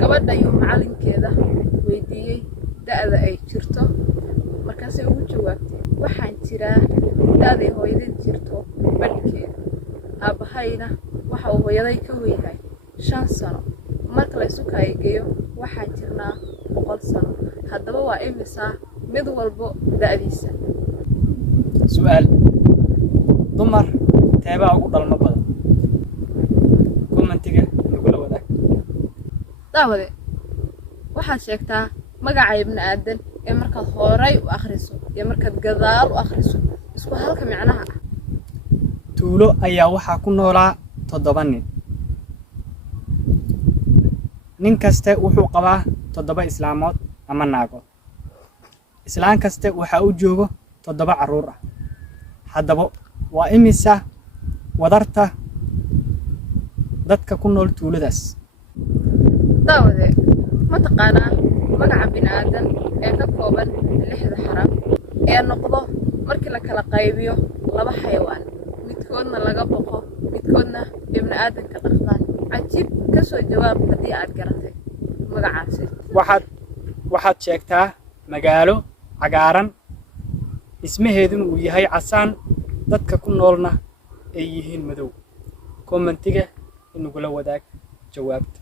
gabadha iyo macalinkeeda weydiiyey da'da ay jirto markaasay ugu jawaabtay waxaan jiraa da'day hooyadeed jirto badhkeeda aabahayna waxa uu hooyaday ka weyahay 5 sano marka la isu kaageeyo waxaan jirnaa 100 sano haddaba waa imisa mid walbo da'diisa su'aal dumar teeba ugu dhalmo badan commentiga nagula wadaag daawade waxaad sheegtaa magaca ibn aadan ee markaad horay u akhriso iyo markaad gadaal u akhriso isku halka macnaha ah tuulo ayaa waxaa ku noolaa 7 nin nin kaste wuxuu qabaa 7 islaamood ama naagood islaan kaste waxa uu joogo 7 caruur ah haddaba waa imisa wadarta dadka ku nool tuuladaas daawade ma taqaanaa magaca ibn aadan ee ka kooban 6 xaraf ee noqdo markii la kala qaybiyo 2 xayawaan midkoodna laga boqo midkoodna ibn aadan ka dhaqdaan cajiib ka soo jawaab haddii aad garatay magacaasi waxaad sheegtaa magaalo cagaaran ismaheeduna uu yahay casaan dadka ku noolna ay yihiin madow commentiga inagula wadaag jawaabta